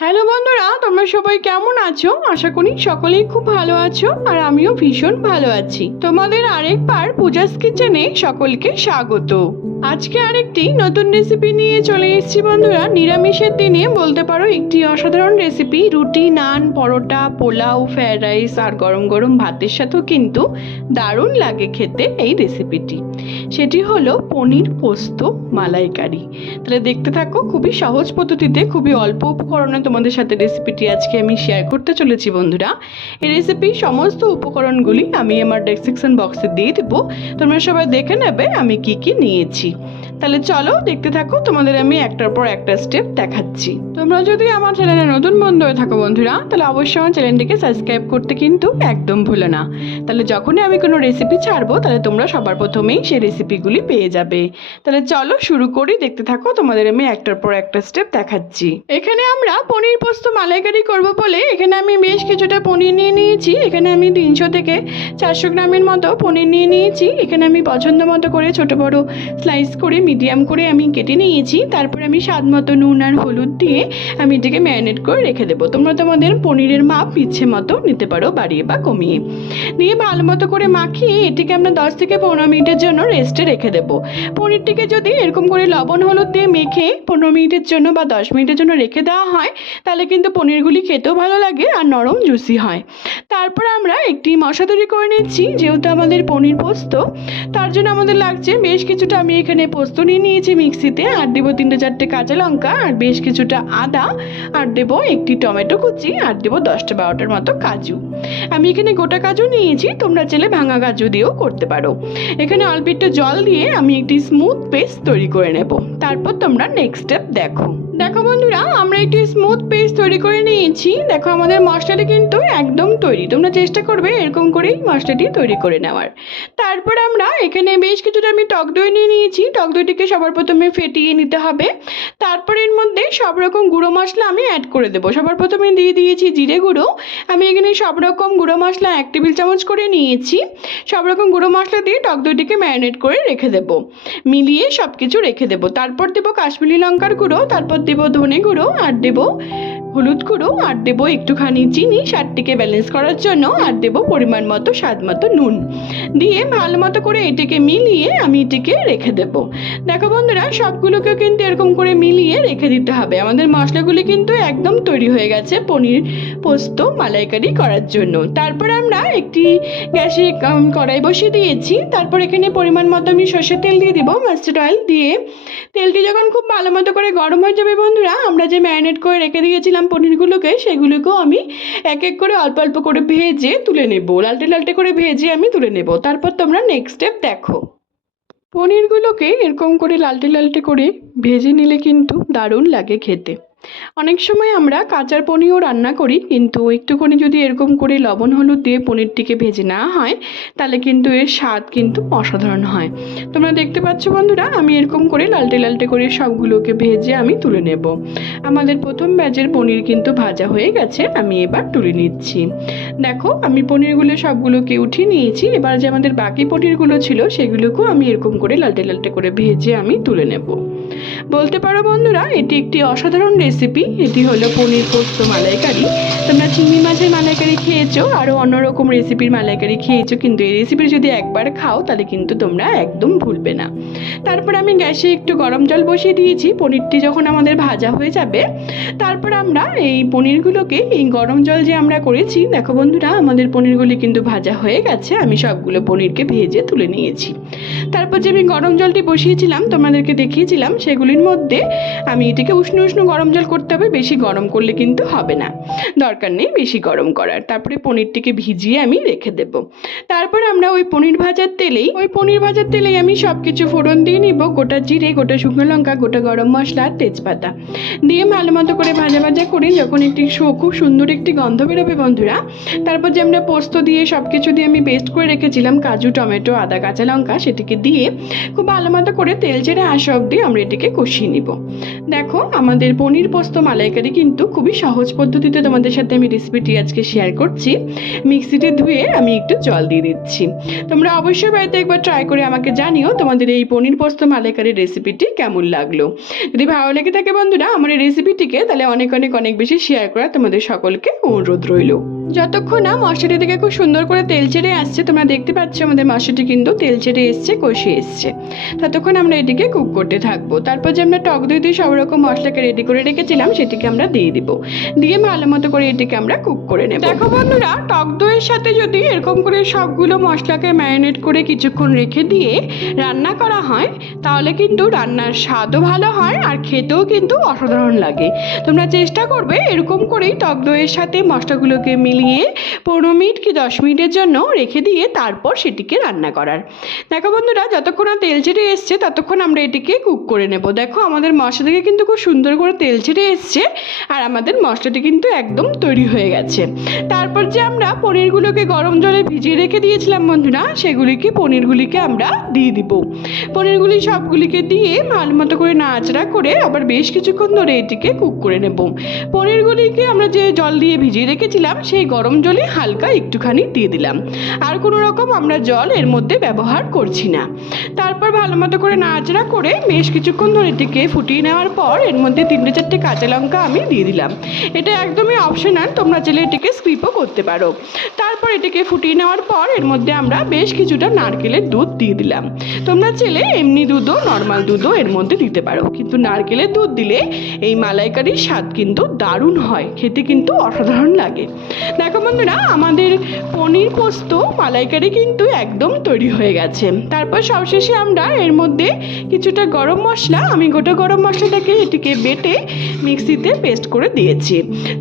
Hello বন্ধুরা, তোমরা সবাই কেমন আছো? আশা করি সকলেই খুব ভালো আছো আর আমিও ভীষণ ভালো আছি। তোমাদের আরেকবার পূজাস কিচেনে সকলকে স্বাগত। আজকে আরেকটি নতুন রেসিপি নিয়ে চলে এসেছি বন্ধুরা। নিরামিষের দিনে বলতে পারো একটি অসাধারণ রেসিপি রুটি, নান, পরোটা, পোলাও ফ্রায়েড রাইস আর গরম গরম ভাতের সাথেও কিন্তু দারুণ লাগে খেতে এই রেসিপিটি সেটি হলো পনির পোস্ত মালাইকারি। তাহলে দেখতে থাকো, খুবই সহজ পদ্ধতিতে, খুবই অল্প উপকরণে তোমাদের সাথে রেসিপিটি আজকে আমি শেয়ার করতে চলেছি, বন্ধুরা। এই রেসিপির সমস্ত উপকরণগুলি আমি আমার ডেসক্রিপশন বক্সে দিয়ে দেবো। তোমরা সবাই দেখে নেবে আমি কি কি নিয়েছি। তাহলে চলো দেখতে থাকো, তোমাদের আমি একটার পর একটা স্টেপ দেখাচ্ছি। তোমরা যদি আমার চ্যানেলে নতুন বন্ধু হয়ে থাকো বন্ধুরা, তাহলে অবশ্যই আমার চ্যানেলটিকে সাবস্ক্রাইব করতে কিন্তু একদম ভুলো না। তাহলে যখনই আমি কোনো রেসিপি ছাড়বো, তাহলে তোমরা সবার প্রথমেই সেই রেসিপিগুলি পেয়ে যাবে। তাহলে চলো শুরু করি, দেখতে থাকো, তোমাদের আমি একটার পর একটা স্টেপ দেখাচ্ছি। এখানে আমরা পনির পোস্ত মালাইকারি করব বলে, এখানে আমি বেশ কিছুটা পনির নিয়ে নিয়েছি। এখানে আমি তিনশো থেকে চারশো গ্রামের মতো পনির নিয়ে নিয়েছি। এখানে আমি পছন্দ মতো করে ছোট বড় স্লাইস করে মিডিয়াম করে আমি কেটে নিয়েছি। তারপরে আমি স্বাদ মতো নুন আর হলুদ দিয়ে আমি এটাকে ম্যারিনেট করে রেখে দেবো। তোমরা তোমাদের পনিরের মাপ ইচ্ছে মতো নিতে পারো, বাড়িয়ে বা কমিয়ে। নিয়ে ভালো মতো করে মাখিয়ে এটিকে আমরা দশ থেকে পনেরো মিনিটের জন্য রেস্টে রেখে দেবো। পনিরটিকে যদি এরকম করে লবণ হলুদ দিয়ে মেখে পনেরো মিনিটের জন্য বা দশ মিনিটের জন্য রেখে দেওয়া হয়, তাহলে কিন্তু পনিরগুলি খেতেও ভালো লাগে আর নরম জুসি হয়। তারপর আমরা একটি মশলা তৈরি করে নিচ্ছি, যেহেতু আমাদের পনির পোস্ত, তার জন্য আমাদের লাগছে বেশ কিছুটা আমি এখানে পোস্ত নিয়ে নিয়েছি মিক্সিতে। আর দেবো তিনটে চারটে কাঁচা লঙ্কা, আর বেশ কিছুটা আদা। আর দেবো একটি টমেটো কুচি, আর দেবো দশটা বারোটার মতো কাজু। আমি এখানে গোটা কাজু নিয়েছি, তোমরা চাইলে ভাঙা কাজু দিয়েও করতে পারো। এখানে অল্প একটু জল দিয়ে আমি একটি স্মুথ পেস্ট তৈরি করে নেব। তারপর তোমরা নেক্সট স্টেপ দেখো। দেখো বন্ধুরা, আমরা একটি স্মুথ পেস্ট তৈরি করে নিয়েছি। দেখো, আমাদের মশলাটি কিন্তু একদম তৈরি। তোমরা চেষ্টা করবে এরকম করেই মশলাটি তৈরি করে নেওয়ার। তারপর আমরা এখানে বেশ কিছুটা আমি টক দই নিয়ে নিয়েছি। টক দইটিকে সবার প্রথমে ফেটিয়ে নিতে হবে। তারপর এর মধ্যে সব রকম গুঁড়ো মশলা আমি অ্যাড করে দেবো। সবার প্রথমে দিয়ে দিয়েছি জিরে গুঁড়ো। আমি এখানে সব রকম গুঁড়ো মশলা এক টেবিল চামচ করে নিয়েছি। সব রকম গুঁড়ো মশলা দিয়ে টক দইটিকে ম্যারিনেট করে রেখে দেবো। মিলিয়ে সব কিছু রেখে দেবো। তারপর দেবো কাশ্মীরি লঙ্কার গুঁড়ো। তারপর দেবো ধনে গুঁড়ো আর দেবো হলুদ গুঁড়ো আর দেবো একটুখানি চিনি স্বাদটিকে ব্যালেন্স করার জন্য আর দেবো পরিমাণ মতো, স্বাদ মতো নুন। দিয়ে ভালো মতো করে এটিকে মিলিয়ে আমি এটিকে রেখে দেবো। দেখো বন্ধুরা সবগুলোকে কিন্তু এরকম করে মিলিয়ে রেখে দিতে হবে। আমাদের মশলাগুলি কিন্তু একদম তৈরি হয়ে গেছে পনির পোস্ত মালাইকারি করার জন্য। তারপর আমরা একটি গ্যাসে কড়াই বসিয়ে দিয়েছি। তারপর এখানে পরিমাণ মতো আমি সর্ষের তেল দিয়ে দিব মাস্টার্ড অয়েল দিয়ে। তেলটি যখন খুব ভালো মতো করে গরম হয়ে যাবে বন্ধুরা, আমরা যে ম্যারিনেট করে রেখে দিয়েছিলাম পনিরগুলোকে, সেগুলোকেও আমি এক এক করে অল্প অল্প করে ভেজে তুলে নেব। লালটে লালটে করে ভেজে আমি তুলে নেব। তারপর তোমরা নেক্সট স্টেপ দেখো। পনিরগুলোকে এরকম করে লালটে লালটে করে ভেজে নিলে কিন্তু দারুণ লাগে খেতে। অনেক সময় আমরা কাঁচার পনিরও রান্না করি, কিন্তু একটুখানি যদি এরকম করে লবণ, হলুদ দিয়ে পনিরটিকে ভেজে নেওয়া হয়, তাহলে কিন্তু এর স্বাদ কিন্তু অসাধারণ হয়। তোমরা দেখতে পাচ্ছ বন্ধুরা, আমি এরকম করে লালটে লালটে করে সবগুলোকে ভেজে আমি তুলে নেব। আমাদের প্রথম ব্যাচের পনির কিন্তু ভাজা হয়ে গেছে, আমি এবার তুলে নিচ্ছি। দেখো, আমি পনিরগুলো সবগুলোকে উঠিয়ে নিয়েছি, এবার যে আমাদের বাকি পনিরগুলো ছিল, সেগুলোকেও আমি এরকম করে লালটে লালটে করে ভেজে আমি তুলে নেব। বলতে পারো বন্ধুরা, এটি একটি অসাধারণ রেসিপি এটি হলো পনির পোস্ত মালাইকারি। তোমরা চিংড়ি মাছের মালাইকারি খেয়েছো আরও অন্যরকম রেসিপির মালাইকারি খেয়েছো, কিন্তু এই রেসিপি যদি একবার খাও, তাহলে কিন্তু তোমরা একদম ভুলবে না। তারপর আমি গ্যাসে একটু গরম জল বসিয়ে দিয়েছি, পনিরটি যখন আমাদের ভাজা হয়ে যাবে, তারপর আমরা এই পনিরগুলোকে, এই গরম জল যে আমরা করেছি, দেখো বন্ধুরা, আমাদের পনিরগুলি কিন্তু ভাজা হয়ে গেছে, আমি সবগুলো পনিরকে ভেজে তুলে নিয়েছি। তারপর যে আমি গরম জলটি বসিয়েছিলাম, তোমাদেরকে দেখিয়েছিলাম, সেগুলির মধ্যে আমি এটিকে উষ্ণ উষ্ণ গরম জল করতে হবে, বেশি গরম করলে কিন্তু হবে না। দরকার নেই বেশি গরম করার। তারপরে পনিরটিকে ভিজিয়ে আমি রেখে দেব। তারপর আমরা ওই পনির ভাজার তেলেই, ওই পনির ভাজার তেলেই আমি সব কিছু ফোড়ন দিয়ে নিব। গোটা জিরে, গোটা শুকনো লঙ্কা, গোটা গরম মশলা, তেজপাতা। দিয়ে ভালো মতো করে ভাজা ভাজা করে যখন একটি খুব সুন্দর একটি গন্ধ বেরোবে বন্ধুরা, তারপর যে আমরা পোস্ত দিয়ে সব কিছু দিয়ে আমি পেস্ট করে রেখেছিলাম, কাজু, টমেটো, আদা, কাঁচা লঙ্কা, সেটিকে দিয়ে খুব ভালো মতো করে তেল ছেড়ে আসা অবধি আমরা এটিকে কষিয়ে নিব। দেখো আমাদের পনির পোস্ত মালাইকারি কিন্তু খুবই সহজ পদ্ধতিতে তোমাদের সাথে আমি রেসিপিটি আজকে শেয়ার করছি। মিক্সিতে ধুয়ে আমি একটু জল দিয়ে দিচ্ছি। তোমরা অবশ্যই বাড়িতে একবার ট্রাই করে আমাকে জানিও তোমাদের এই পনির পোস্ত মালাইকারির রেসিপিটি কেমন লাগল। যদি ভালো লেগে থাকে বন্ধুরা, আমার এই রেসিপিটিকে তাহলে অনেক অনেক অনেক বেশি শেয়ার করা তোমাদের সকলকে অনুরোধ রইল। যতক্ষণ না মশলাটি থেকে খুব সুন্দর করে তেল ছেড়ে আসছে, তোমরা দেখতে পাচ্ছ আমাদের মশলাটি কিন্তু তেল ছেড়ে এসছে কষে এসছে। ততক্ষণ আমরা এটিকে কুক করতে থাকব। তারপর যে আমরা টক দই দিয়ে সব রকম মশলাকে রেডি করে রেখেছিলাম, সেটিকে আমরা দিয়ে দিব। দিয়ে ভালো মতো করে এটিকে আমরা কুক করে নেব। দেখো বন্ধুরা, টক দইয়ের সাথে যদি এরকম করে সবগুলো মশলাকে ম্যারিনেট করে কিছুক্ষণ রেখে দিয়ে রান্না করা হয়, তাহলে কিন্তু রান্নার স্বাদও ভালো হয় আর খেতেও কিন্তু অসাধারণ লাগে। তোমরা চেষ্টা করবে এরকম করেই টক দইয়ের সাথে মশলাগুলোকে মিলিয়ে পনেরো মিনিট কি দশ মিনিটের জন্য রেখে দিয়ে তারপর সেটিকে রান্না করার। দেখো বন্ধুরা, যতক্ষণ না তেল ছেড়ে এসছে, ততক্ষণ আমরা এটিকে কুক করে নেব। দেখো, আমাদের মশলা থেকে কিন্তু খুব সুন্দর করে তেল ছেড়ে এসছে আর আমাদের মশলাটি কিন্তু একদম তৈরি হয়ে গেছে। তারপর যে আমরা পনিরগুলোকে গরম জলে ভিজিয়ে রেখে দিয়েছিলাম বন্ধুরা, সেগুলিকে, পনিরগুলিকে আমরা দিয়ে দিব। পনিরগুলি সবগুলিকে দিয়ে ভালো মতো করে নাচড়া করে আবার বেশ কিছুক্ষণ ধরে এটিকে কুক করে নেব। পনিরগুলিকে আমরা যে জল দিয়ে ভিজিয়ে রেখেছিলাম, সেই গরম জলে হালকা একটুখানি দিয়ে দিলাম। আর কোনো রকম আমরা জল এর মধ্যে ব্যবহার করছি না। তারপর ভালো মতো করে নাচড়া করে বেশ কিছুক্ষণ ধরে এটিকে ফুটিয়ে নেওয়ার পর এর মধ্যে তিনটে চারটে কাঁচা লঙ্কা আমি দিয়ে দিলাম। এটা একদমই অপশনাল তোমরা চাইলে এটিকে স্কিপও করতে পারো। তারপর এটিকে ফুটিয়ে নেওয়ার পর এর মধ্যে আমরা বেশ কিছুটা নারকেলের দুধ দিয়ে দিলাম। তোমরা চাইলে এমনি দুধও নর্মাল দুধও এর মধ্যে দিতে পারো। কিন্তু নারকেলের দুধ দিলে এই মালাইকারির স্বাদ কিন্তু দারুণ হয়। খেতে কিন্তু অসাধারণ লাগে। দেখো বন্ধুরা, আমাদের পনির পোস্ত মালাইকারি কিন্তু একদম তৈরি হয়ে গেছে। তারপর সবশেষে আমরা এর মধ্যে কিছুটা গরম মশলা, আমি গোটা গরম মশলাটাকে এটিকে বেটে মিক্সিতে পেস্ট করে দিয়েছি।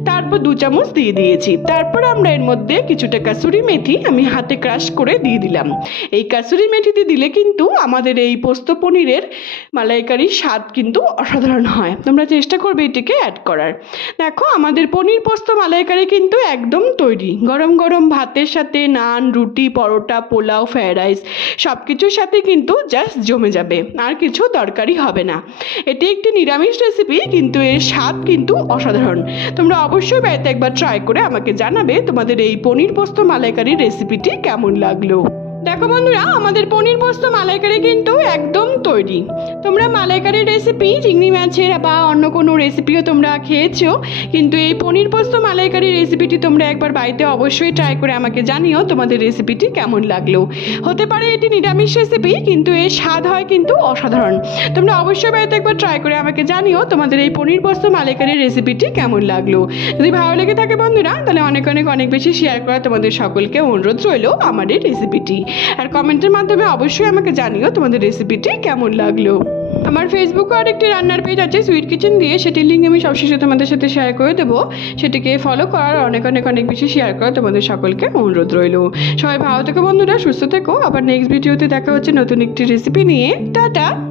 তারপর দু চামচ দিয়ে দিয়েছি। তারপর আমরা এর মধ্যে কিছুটা কাসুরি মেথি আমি হাতে ক্রাশ করে দিয়ে দিলাম। এই কাসুরি মেথিতে দিলে কিন্তু আমাদের এই পোস্ত পনিরের মালাইকারির স্বাদ কিন্তু অসাধারণ হয়। তোমরা চেষ্টা করবে এটিকে অ্যাড করার। দেখো, আমাদের পনির পোস্ত মালাইকারি কিন্তু একদম তৈরি। গরম গরম ভাতের সাথে নান, রুটি, পরোটা, পোলাও ফ্রায়েড রাইস সব কিছুর সাথে কিন্তু জাস্ট জমে যাবে। আর কিছু দরকারই হবে না। এটি একটি নিরামিষ রেসিপি কিন্তু এর স্বাদ কিন্তু অসাধারণ। তোমরা অবশ্যই বাড়িতে একবার ট্রাই করে আমাকে জানাবে তোমাদের এই পনির পোস্ত মালাইকারির রেসিপিটি কেমন লাগল। দেখো বন্ধুরা, আমাদের পনির পোস্ত মালাইকারি কিন্তু একদম তৈরি। তোমরা মালাইকারির রেসিপি চিংড়ি মাছের বা অন্য কোনো রেসিপিও তোমরা খেয়েছো, কিন্তু এই পনির পোস্ত মালাইকারি রেসিপিটি তোমরা একবার বাড়িতে অবশ্যই ট্রাই করে আমাকে জানিও তোমাদের রেসিপিটি কেমন লাগল। হতে পারে এটি নিরামিষ রেসিপি কিন্তু এর স্বাদ হয় কিন্তু অসাধারণ। তোমরা অবশ্যই বাড়িতে একবার ট্রাই করে আমাকে জানিও তোমাদের এই পনির পোস্ত মালাইকারির রেসিপিটি কেমন লাগল। যদি ভালো লেগে থাকে বন্ধুরা, তাহলে অনেক অনেক অনেক বেশি শেয়ার করা তোমাদের সকলকে অনুরোধ রইল আমার এই রেসিপিটি আর কমেন্টের মাধ্যমে অবশ্যই আমাকে জানিও তোমাদের রেসিপিটি কেমন লাগল। আমার ফেসবুকে আরেকটি রান্নার পেজ আছে সুইট কিচেন দিয়ে সেটির লিঙ্ক আমি সবশেষে তোমাদের সাথে শেয়ার করে দেবো। সেটিকে ফলো করার অনেক অনেক অনেক বেশি শেয়ার করা তোমাদের সকলকে অনুরোধ রইল। সবাই ভালো থেকো বন্ধুরা, সুস্থ থেকো। আবার নেক্সট ভিডিওতে দেখা হচ্ছে নতুন একটি রেসিপি নিয়ে। টাটা!